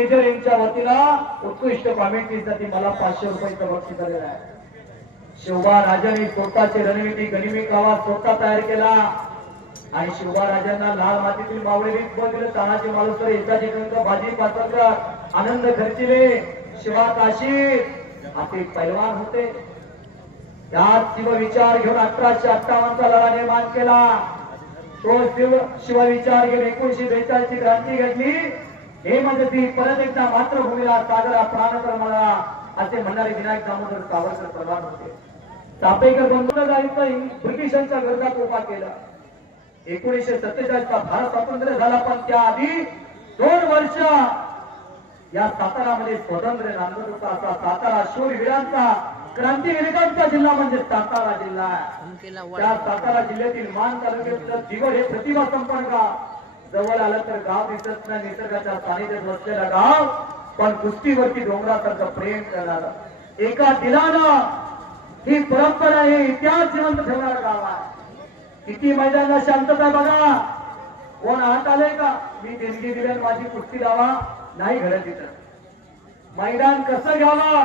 Major यांच्या वतीनं उत्कृष्ट कॉमेंट्रीसाठी मला पाचशे रुपयाचं बक्षीस आलेलं आहे. शिवबा राजाने स्वतःचे रणनीती गनिमी कावा स्वतः तयार केला. आणि शिवबा राजांना लाल मातीतील मावळे दिलं तानाचे मालुसर एकाचे कंक भाजी पाचकर आनंद खर्चिले शिवा काशी असे पैलवान होते. त्यात शिव विचार घेऊन अठराशे अठ्ठावन्नचा लढा निर्माण केला. तो शिव शिव विचार घेऊन एकोणीशे बेचाळीसची क्रांती घडली. हे म्हणजे ती परत एकदा मातृभूमीला सागरा प्राणकर्माला असे म्हणणारे विनायक दामोदर सावरकर प्रधान होते. चापेकर बंधून ब्रिटिशांच्या विरोधात उभा केला. एकोणीसशे सत्तेचाळीस चा भारत स्वातंत्र्य झाला पण त्याआधी दोन वर्ष या सातारामध्ये स्वातंत्र्य नांदत होता. असा सातारा शूरवीरांचा क्रांतिवीरांचा जिल्हा म्हणजे सातारा जिल्हा. त्या सातारा जिल्ह्यातील मान तालुक्यातलं दिवड हे प्रतिभा संपन्न गाव जवळ आलं तर गाव दिसत नाही निसर्गाच्या सानिध्यात बसलेला गाव पण कुस्तीवरती डोंगरासारखं प्रेम करणार. एका दिलानं ही परंपरा हे इतिहास जिवंत ठेवणारं गाव आहे. किती मैदानला शांतता बघा. कोण आत आलंय का? मी देणगी दिल्या माझी कुस्ती लावा नाही घडत तिथं मैदान कसं घ्यावा?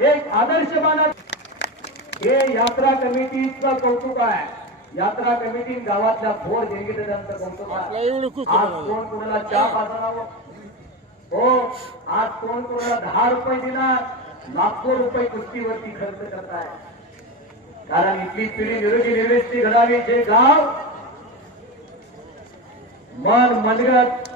एक आदर्श मानत हे यात्रा कमिटीचं कौतुक आहे. यात्रा कमिटी गावातल्या थोर देणगीदारांचं कौतुक आज कोण कोणाला चहा पाजणार हो आज कोण कोणाला दहा रुपये देणार? लाखो रुपये कुस्तीवरती खर्च करताय. कारण इथली पिढी निरोगी निर्वेस्ती घडावी जे गाव मन मनगत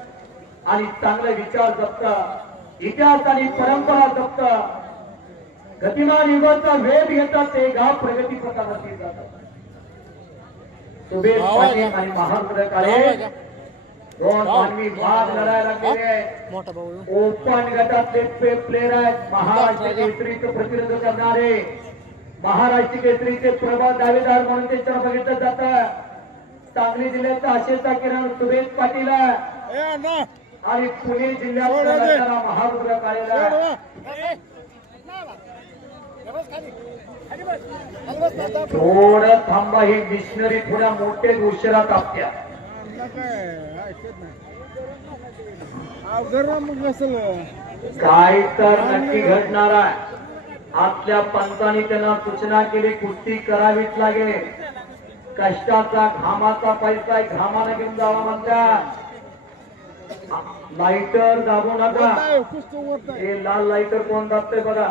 आणि चांगले विचार जपत इतिहास आणि परंपरा जपत गतिमान युगाचा वेध घेतात ते गाव प्रगती पथावरती जातात. सुबेद पाटील आणि महारुद्र काळे दोन मानवी वाद लढायला गेले ओपन गटातले प्लेयर आहेत महाराष्ट्र केसरीचं प्रतिनिधित्व करणारे महाराष्ट्र केसरीचे प्रभात दावेदार म्हणून त्यांच्यावर बघितलं जात सांगली जिल्ह्याचा आशेचा किरण सुरेश पाटील आणि पुणे जिल्ह्यात महारुद्र काळेला थोडं थांबा ही मिशनरी थोड्या मोठे उशिरा तापत्या काय तर नक्की घडणार आहे. आपल्या पंचांनी त्यांना सूचना केली कुस्ती करावीच लागेल. कष्टाचा घामाचा पैसा घामानं घेऊन जावा म्हणतात लाईटर दाबू नका. हे लाल लाईटर कोण दाबते बघा.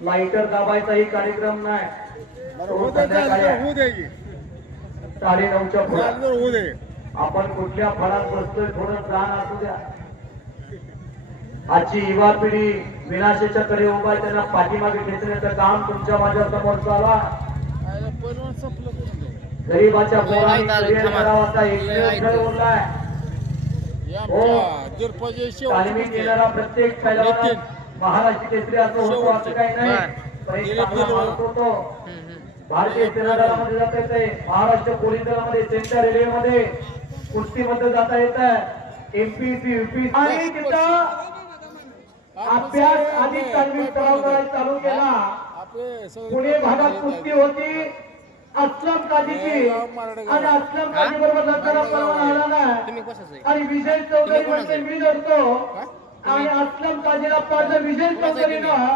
लाईटर दाबायचाही कार्यक्रम नाही. साडे नऊच्या पुढे. आपण कुठल्या फळात बसतोय थोडं जाण असू द्या. आजची युवा पिढी विनाशाच्या कडे उभा आहे त्यांना पाठीमागे खेचण्याचं काम तुमच्या माझ्यासमोर चाला गरीबाच्या पोरांनी येणारा प्रत्येक पैलवान महाराष्ट्र केसरी असं होतो असं काही नाही. भारतीय सेना दलामध्ये जाता येते महाराष्ट्र पोलीस दलामध्ये सेंट्रल रेल्वेमध्ये. कुस्तीमध्ये जाता येत एमपीसी युपी आणि अभ्यास आधी तालमी सराव करायला चालू केला. पुणे भागात कुस्ती होती. अस्लम काजीची. आणि अस्लम काजी बरोबर आला आहे आणि विजय चौधरी म्हणजे मी लढतो. आणि अस्लम काजीला पाडलं विजय चौधरीनं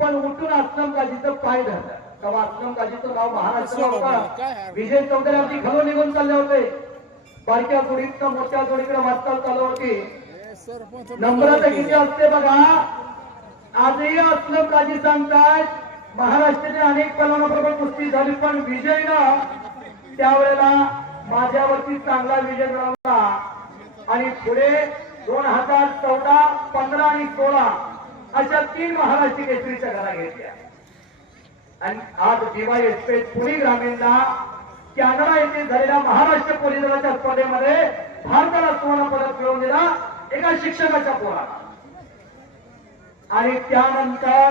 पण उठून अस्लम काजीचं पाय धरलं. तेव्हा अस्लम काजीचं नाव महाराष्ट्र विजय चौधरी अगदी घरून निघून चालले होते. बारक्या जोडीतनं मोठ्या जोडीकडे वाटचाल चालू होती. नंबराचं किती असते बघा? आजही अस्लम काजी सांगतात महाराष्ट्राचे अनेक पलवानाबरोबर कुस्ती झाली पण विजयनं त्यावेळेला माझ्यावरती चांगला विजय मिळवला. आणि पुढे दोन हजार चौदा पंधरा आणि सोळा अशा तीन महाराष्ट्र केसरीच्या घरा घेतल्या. आणि आज डीवायएसपी पुणे ग्रामीणला कॅनडा येथे झालेल्या महाराष्ट्र पोलीस दलाच्या स्पर्धेमध्ये भारताला सुवर्ण पदक मिळवून दिला एका शिक्षकाच्या पोराला. आणि त्यानंतर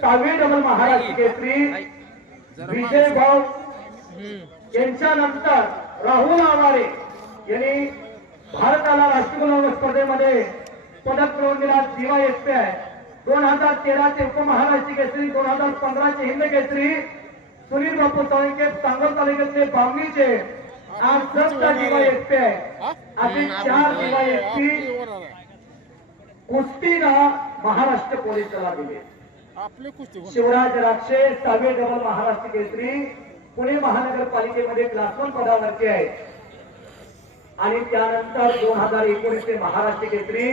सहावी डबल महाराष्ट्र केसरी विजय भाऊ यांच्यानंतर राहुल आवारे यांनी भारताला राष्ट्रीय स्पर्धेमध्ये पदक मिळवून दिला डीवायएसपी आहे. दोन हजार तेराचे उपमहाराष्ट्र केसरी दोन हजार पंधराचे हिंद केसरी. सुनील बापू साळुंके सांगोल तालुक्यातले बामणीचे आज सत्ता डीवायएसपी आहे. असे चार डीवायएसपी कुस्तीनं महाराष्ट्र पोलिसाला दिले? शिवराज राक्षे सहावे डबल महाराष्ट्र केसरी. पुणे महानगरपालिकेमध्ये क्लास वन पदावरती आहे. आणि त्यानंतर दोन हजार एकोणीस ते महाराष्ट्र केसरी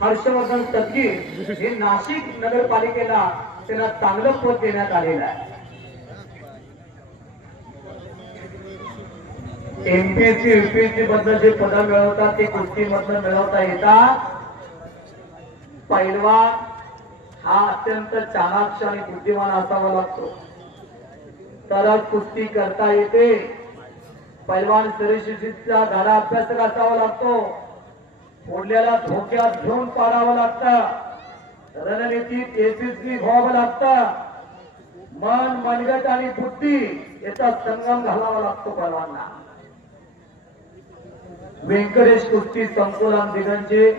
हर्षवर्धन सदगीर हे नाशिक नगरपालिकेला त्यांना चांगलं पद देण्यात आलेलं आहे. एमपीएससी युपीएससी मधनं जे पद मिळवतात ते कुस्ती मिळवता येतात. पैलवान हा अत्यंत चाणाक्ष आणि बुद्धिमान असावा लागतो. तरच कुस्ती करता येते. पैलवान शरीरशिस्तीचा धडा अभ्यास असावा लागतो. फोडल्याला धोक्यात घेऊन पाडावं लागतं. रणनीतीत यशस्वी व्हावं लागतं. मन मनगट आणि बुद्धी याचा संगम घालावा लागतो पैलवांना व्यंकटेश कुस्ती संकुलन दिगंचे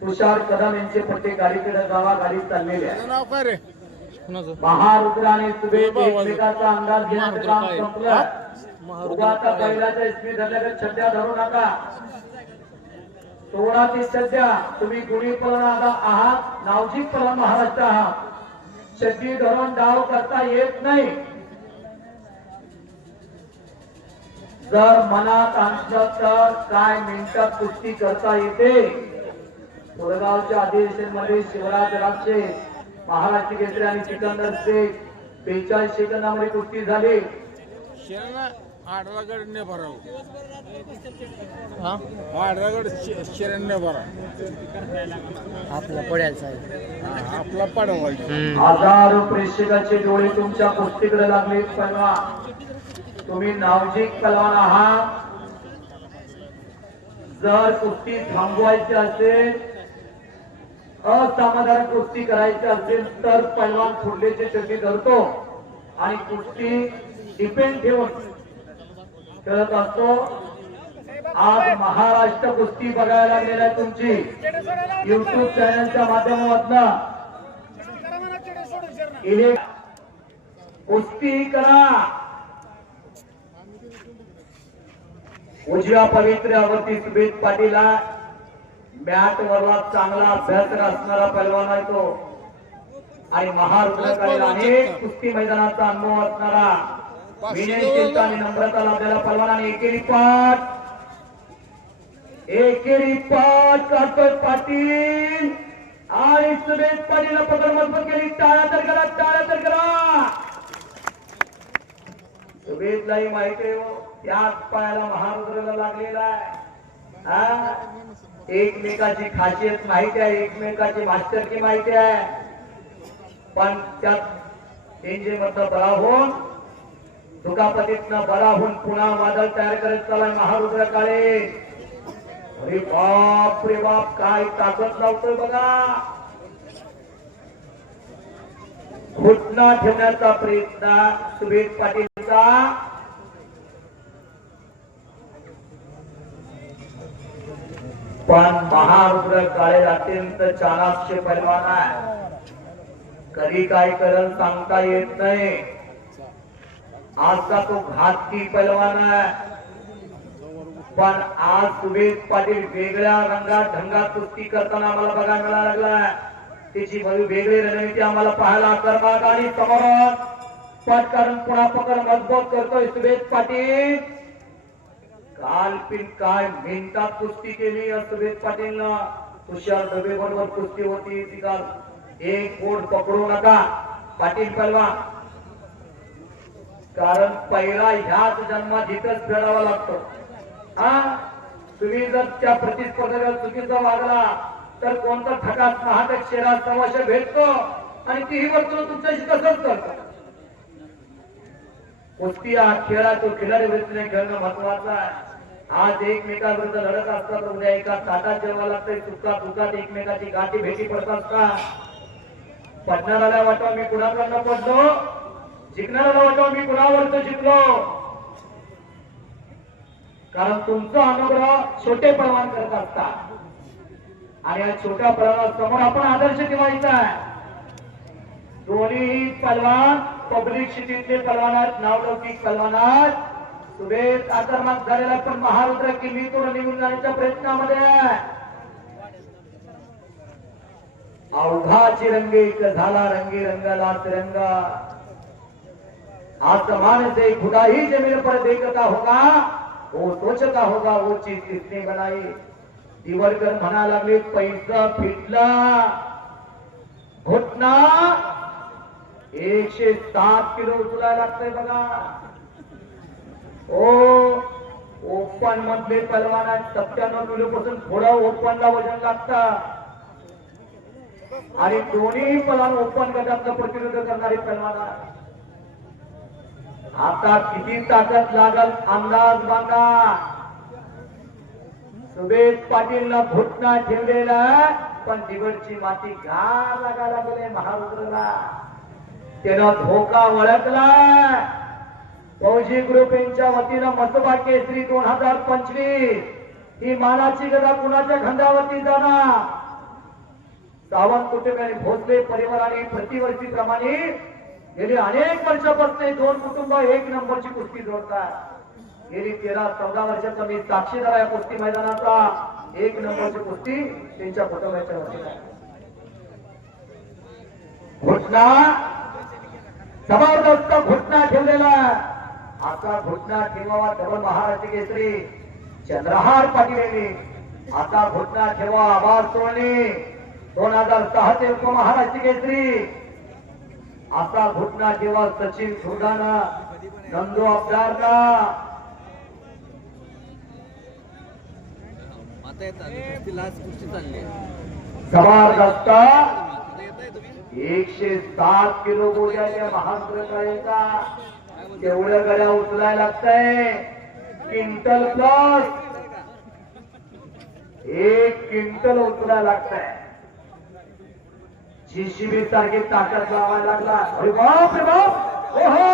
तुषार कदम यांचे पट्टे गाडीकडे गावा गाडी चाललेले आहे महारुद्र आणि सुबेद बाबा. एकमेकाचा अंदाज घेण्याचं काम महारुद्र संपलं. काय? उगा आता बैलाच्या इसमी धरल्याकडे छड्या धरू नका. सोळा ते सध्या तुम्ही गुढी पळण आहात नावजी पळण महाराष्ट्र आहात. छड्डी धरून डाव करता येत नाही. जर मनात आणलं तर काय मिनिटात कुस्ती करता येते? कोळगावच्या अधिवेशनमध्ये शिवराज राक्षे महाराष्ट्र केसरी आणि सिकंदर शेख बेचाळीस सेकंदामध्ये कुस्ती झाली. शेराला आडरागड ने भराव. आडरागड शेरांने भरा. आपला पड्याचा आहे. आपला हजारो प्रेक्षकाचे डोळे तुमच्या कुस्तीकडे लागले. पलवा तुम्ही नावजिक पलवान आहात. जर कुस्ती थांबवायची असेल असमाधान कुस्ती करायची असेल तर पैलवान फुडलेची शेती धरतो. आणि कुस्ती डिपेंड ठेवून खेळत असतो. आज महाराष्ट्र कुस्ती बघायला गेलाय तुमची. युट्यूब चॅनलच्या माध्यमातून. कुस्ती करा. उजव्या पवित्र्यावरती सुबेद पाटीला बॅट वरला चांगला अभ्यास असणारा पैलवान आहे तो. आणि महारुद्राकडे अनेक कुस्ती मैदानाचा अनुभव असणारा. विनयशीलता आणि नम्रता लाभलेला पैलवान आणि एकेरी पाठ. एकेरी पाठ पाटील आणि सुरेश पाटील पकड मजबूत केली. टाळ्या तर करा टाळ्या तर करा. सुरेशलाही माहिती आहे हो, त्याच पायाला महारुद्राला लागलेला आहे? एकमेकाची खासियत माहिती आहे एकमेकाची मास्टरची माहिती आहे. पण त्यात इंजिन मधनं बरा होऊन दुखापतीतनं बरा होऊन पुन्हा वादळ तयार करत चालाय महारुद्र काळे अरे बाप रे बाप काय ताकद लावतोय बघा. घुटना ठेवण्याचा प्रयत्न सुरेश पाटीलचा. पण महारुद्र काळे अत्यंत चाणाक्ष पैलवान आहे कधी काय करल सांगता येत नाही. आजचा तो घातकी पैलवान आहे. पण आज सुबेद पाटील वेगळ्या रंगात ढंगात कुस्ती करताना आम्हाला बघायला मिळायला लागलाय. त्याची भव्य वेगळी रणनीती आम्हाला पाहायला कर्मात आणि समोर पटकारण पुन्हा पकड मजबूत करतोय सुबेद पाटील. काल पिन काय मिनिटात कुस्ती केली या सुबेद तुषार डबे बरोबर कुस्ती होती ती काल. एक कोट पकडू नका पाटील पलवा. कारण पहिला ह्याच जन्मात इथंच फेडावा लागतो. हा? तुम्ही जर त्या प्रतिस्पर्धेला चुकीचा वागला तर कोणता ठकास महाटक शेरा तमाशा भेटतो आणि तीही वर्तुळ तुमच्याशी तसंच करतो. कुस्ती हा खेळ तो खिलाडी वृत्तीने खेळणं महत्वाचं आहे. आज एकमेकाविरुद्ध लढत असतात उद्या एका ताटात जेव्हा लागतंय चुका चुकात एकमेकाची गाठी भेटी पडतात का? पडणाऱ्याला वाटावं मी कुणाकडनं पडलो जिंकणाऱ्याला वाटावं मी कुणावरच जिंकलो? कारण तुमचा अनुग्रह छोटे प्रमाण करत असतात. आणि या छोट्या प्रमाणासमोर आपण आदर्श ठेवायचा आहे. दोन्ही पलवान पब्लिक सिटीतले पलवानात नावलौकिक पलवानात आहेत सुबेद आक्रमक झालेला पण महारुद्र किल्ली तोड निघून जाण्याच्या प्रयत्नामध्ये आहे. अवघाची रंगीत झाला रंगी रंगाला तिरंगा. आसमान से खुदा ही जमीन पर देखता होगा वो सोचता होगा वो चीज किसने बनाई. दिवरकर म्हणा लागले पैसा फिटला. घुटना एकशे सात किलो उचलायला लागतंय बघा. हो, ओ ओपन मधले पलवाना सत्त्याण्णव किलो पासून थोडं ओपनला वजन लागतं. आणि दोन्ही पलान ओपन गटातलं प्रतिरोध करणारे पलवान आता किती ताकद लागल अंदाज बांधा. सुबेद पाटीलला भुटना ठेवलेला पण दिवसची माती घाण लागायला गेले महारुद्रला त्याला धोका ओळखला. फौजी ग्रुप यांच्या वतीनं मसोबा केसरी दोन हजार पंचवीस ही मानाची गदा कुणाच्या खंडावरती जाणार सावंत कुटुंब आणि भोसले परिवाराने प्रतिवर्षी प्रमाणे गेली अनेक वर्षापासून दोन कुटुंब एक नंबरची कुस्ती जोडतात गेली तेरा चौदा वर्षाचा मी साक्षीदार आहे कुस्ती मैदानाचा एक नंबरची कुस्ती त्यांच्या कुटुंबाच्या वतीने आहे. जबरदस्त ठेवलेला आहे. आता घुटना ठेवावा डबल महाराष्ट्र केसरी. चंद्रहार पाटील यांनी आता घुटना ठेवा आवाज सोडणे दोन हजार सहा ते उपमहाराष्ट्र केसरी. आता घुटना ठेवा सचिन सुरदाना नंदू अब्दारना जबरदस्त. एकशे सात किलो बोजाच्या महाप्रकारेचा तेवढ्या गड्या उचलायला लागतंय. क्विंटल प्लस एक क्विंटल उचलायला लागतंय. जीसीबी सारखी ताकद लावायला लागला. अरे बाप रे बाप. ओहो